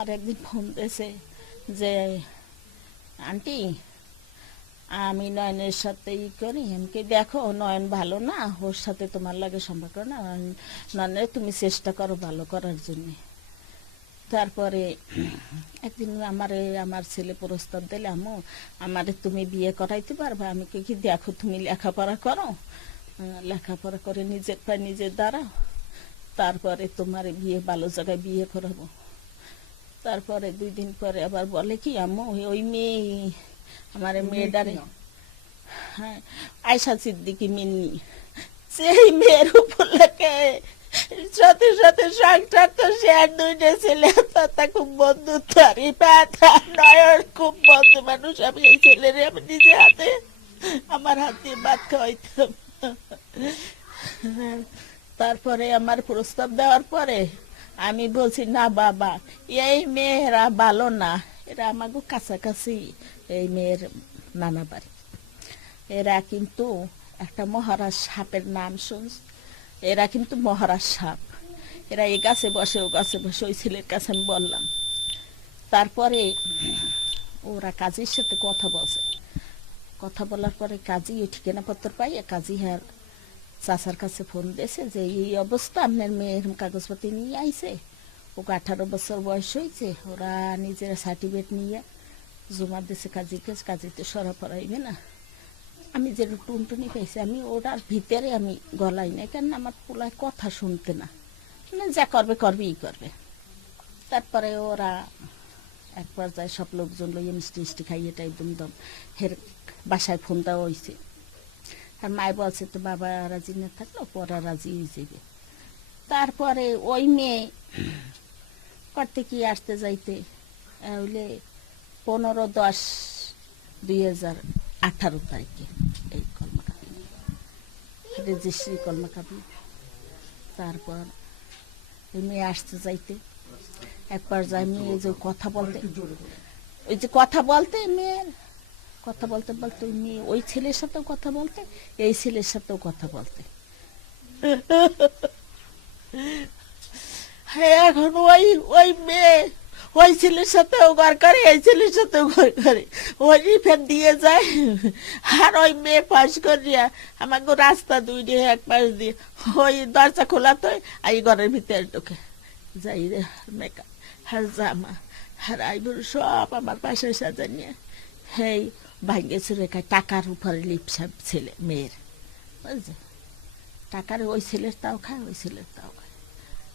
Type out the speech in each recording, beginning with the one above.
আর একদিন ফোন দিয়েছে যে আন্টি আমি নয়নের সাথে করি এমকে দেখো নয়ন ভালো না, ওর সাথে তোমার লাগে সম্পর্ক না, নয়নের তুমি চেষ্টা করো ভালো করার জন্য। তারপরে একদিন আমার ছেলে প্রস্তাব দিলে, আম্মু আমারে তুমি বিয়ে করাইতে পারবে? আমি কি দেখো তুমি লেখাপড়া করো, লেখাপড়া করে নিজের পায়ে নিজে দাঁড়াও, তারপরে তোমার বিয়ে ভালো জায়গায় বিয়ে করাবো। তারপরে 2 দিন পরে আবার বলে কি, আম্মু ওই মেয়ে আমার মেয়েটারে, হ্যাঁ আয়শা সিদ্দিকি মিন্নি, সেই মেয়ের উপর লাগে সাথে সাথে সংসার তো সে আর 2টা ছেলে, তা খুব বন্ধুত্ব আর নয়ন খুব বন্ধু মানুষ। আমি এই ছেলেরে আমি নিজে হাতে আমার হাত দিয়ে ভাত খাওয়াইতাম। তারপরে আমার প্রস্তাব দেওয়ার পরে আমি বলছি না বাবা, এই মেয়েরা ভালো না, এরা আমাকে কাছাকাছি, এই মেয়ের নানা বাড়ি, এরা কিন্তু একটা মহারাজ সাপের নাম শুনছ, এরা কিন্তু মহারাজ সাপ, এরা এ গাছে বসে ও গাছে বসে। ওই ছেলের কাছে আমি বললাম। তারপরে ওরা কাজীর সাথে কথা বলছে, কথা বলার পরে কাজী ওই ঠিকানাপত্র পাই, কাজী হ্যাঁ চাচার কাছে ফোন দিয়েছে যে এই অবস্থা, আপনার মেয়ে এরকম কাগজপত্র নিয়ে আইছে, ওকে 18 বছর বয়স হয়েছে, ওরা নিজেরা সার্টিফিকেট নিয়ে জমা দিয়েছে কাজীকে, কাজীতে সরা পড়াইবে না। আমি যে টুনটুনি পাইছি আমি ওটার ভিতরে আমি গলাই নাই, কেন আমার পোলায় কথা শুনতে না, মানে যা করবে করবেই করবে। তারপরে ওরা এক পর্যায়ে সব লোকজন লইয়ে মিষ্টি মিষ্টি খাইয়ে টাই দুমদম হের বাসায় ফোন দেওয়া হয়েছে। আর মায় বলছে তো বাবা রাজি না থাকলো পরা রাজি হয়ে যাবে। তারপরে ওই মেয়ে করতে কি আসতে যাইতে হইলে 15/10/2018 তারিখে এই কলমাকাবি রেজিস্ট্রি কলমাকাবি। তারপর ওই মেয়ে আসতে যাইতে একবার যাই মেয়ে যে কথা বলতে, ওই যে কথা বলতে মেয়ের কথা বলতে বলতে ওই মেয়ে ওই ছেলের সাথেও কথা বলতে, এই ছেলের সাথেও কথা বলতে। হ্যাঁ এখন ওই ওই মেয়ে ওই ছেলের সাথেও ঘর করে, এই ছেলের সাথেও ঘর করে, ওই ফের দিয়ে যায়। আর ওই মেয়ে পাশ করিয়া আমাকে রাস্তা 2 দিয়ে এক পাশ দিয়ে ওই দরজা খোলা তো এই ঘরের ভিতরে ঢুকে যাই রে মেকআপ আর জামা আর আইবুর সব আমার পাশে সাজা নিয়ে হেই ভাঙ্গে চুরে খায়। টাকার উপরে লিপসাপ ছেলে মেয়ের, বুঝছে, টাকার ওই ছেলের তাও খায়, ওই ছেলের তাও খায়,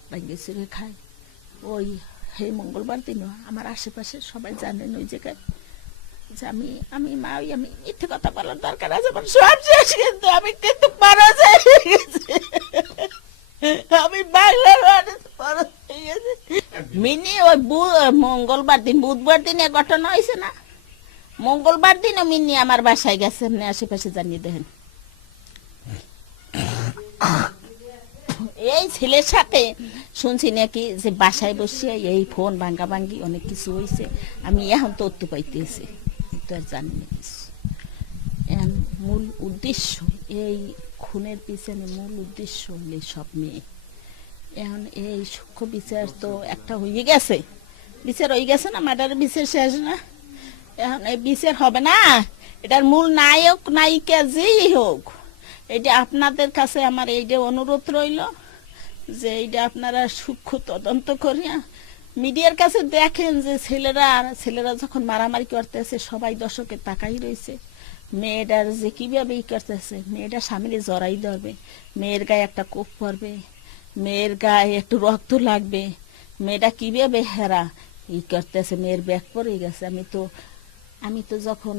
ভাঙ্গে চুরে খায়। ওই হে মঙ্গলবার দিনও আমার আশেপাশে সবাই জানেন ওই জায়গায় যে আমি মা ওই আমি মিথ্যে কথা বলার দরকার আছে আমার সব শেষ, কিন্তু আমি কিন্তু মারা যাই গেছে, আমি বাংলার মানুষ হয়ে গেছে। মিনি ওই মঙ্গলবার দিন বুধবার দিনে ঘটনা হয়েছে না, মঙ্গলবার দিনও মিনি আমার বাসায় গেছে, এমনি আশেপাশে জানিয়ে দেখেন। এই ছেলের সাথে শুনছি নাকি যে বাসায় বসে এই ফোন ভাঙ্গা ভাঙ্গি অনেক কিছু হয়েছে, আমি এখন তথ্য পাইতেছি কিন্তু আর জানি না কিছু। এখন মূল উদ্দেশ্য এই খুনের পিছনে মূল উদ্দেশ্য হলে সব মেয়ে। এখন এই সূক্ষ্ম বিচার তো একটা হয়ে গেছে, বিচার হয়ে গেছে না, মার্ডার বিচার শেষ না, এখন এই বিচার হবে না। এটার মূল নায়ক নায়িকা যেই হোক, এটা আপনাদের কাছে আমার এইটা অনুরোধ রইল যে এইটা আপনারা সূক্ষ্ম তদন্ত করিয়া মিডিয়ার কাছে দেখেন যে ছেলেরা যখন মারামারি করতেছে সবাই দর্শকের তাকাই রয়েছে, মেয়েটার যে কিভাবে করতেছে, মেয়েটা স্বামীরে জড়াই ধরবে, মেয়ের গায়ে একটা কোপ পড়বে, মেয়ের গায়ে একটু রক্ত লাগবে, মেয়েটা কিভাবে হেরা করতেছে, মেয়ের ব্যাগ পড়ে গেছে। আমি তো যখন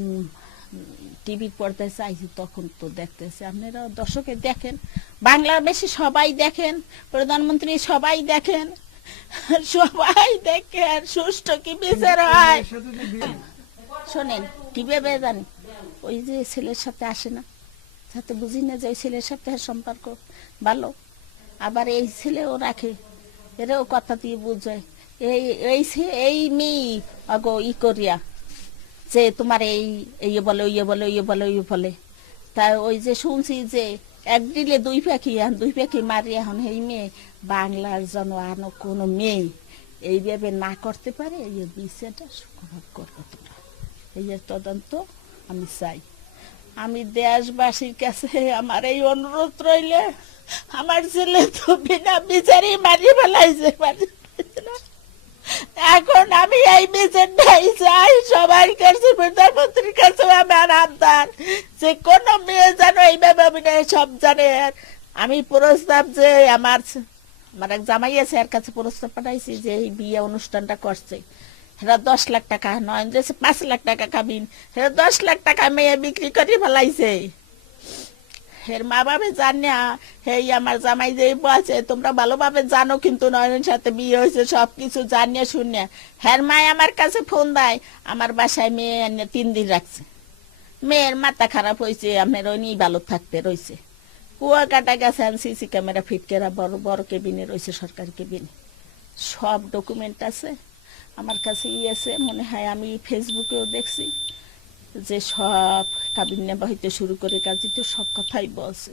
টিভির পর্দায় চাইছি তখন তো দেখতেছি, আপনারা দর্শকে দেখেন, বাংলার বেশি সবাই দেখেন, প্রধানমন্ত্রী সবাই দেখেন, সবাই দেখেন সুষ্ঠু কি বিচার হয়। শোনেন কিভাবে জানি ওই যে ছেলের সাথে আসে না, সাথে বুঝি না যে ওই ছেলের সাথে সম্পর্ক ভালো, আবার এই ছেলেও রাখে, এরাও কথা দিয়ে বুঝায় এই এই এই মেয়ে অগো করিয়া যে তোমার এই বলে ইয়ে বলে ইয়ে বলে ইয়ে বলে। তা ওই যে শুনছি যে 1 দিলে 2 পাখি, এখন 2 পাখি মারি। এখন এই মেয়ে বাংলার জন্য আর কোনো মেয়ে এইভাবে না করতে পারে এই বিচারটা সুখভাগ করবো তোমরা, এই তদন্ত আমি চাই। আমি দেশবাসীর কাছে আমার এই অনুরোধ রইলে, আমার ছেলে তো বিনা বিচারই মারি ফেলাইছে, এখন আমি এই বিচারটাই চাই সবার কাছে, প্রধানমন্ত্রীর কাছে আমার আবদার যে কোনো মেয়ে যেন এইভাবে অভিনয় সব জানে। আমি প্রস্তাব যে আমার এক জামাই আছে, এর কাছে প্রস্তাব পাঠাইছি যে এই বিয়ে অনুষ্ঠানটা করছে, এরা 10 লাখ টাকা নয় যে 5 লাখ টাকা কাবিন, এরা 10 লাখ টাকা মেয়ে বিক্রি করে ফেলাইছে। এর মা বাবা জানে, হেই আমার জামাই যে বলছে তোমরা ভালোভাবে জানো কিন্তু নয়নের সাথে বিয়ে হয়েছে সবকিছু জানিয়ে শুনে, হের মায় আমার কাছে ফোন দেয় আমার বাসায় মেয়ে এনে 3 দিন রাখছে, মেয়ের মাথা খারাপ হয়েছে, আপনার ওই নিয়ে ভালো থাকতে রয়েছে, কুয়া কাটা গেছে, সিসি ক্যামেরা ফিট করা বড় বড় কেবিনে রয়েছে, সরকারি কেবিনে সব ডকুমেন্ট আছে আমার কাছে। আছে মনে হয়, আমি ফেসবুকেও দেখছি যে সব কাবিন নেবা হইতে শুরু করে কাজে তো সব কথাই বলছে।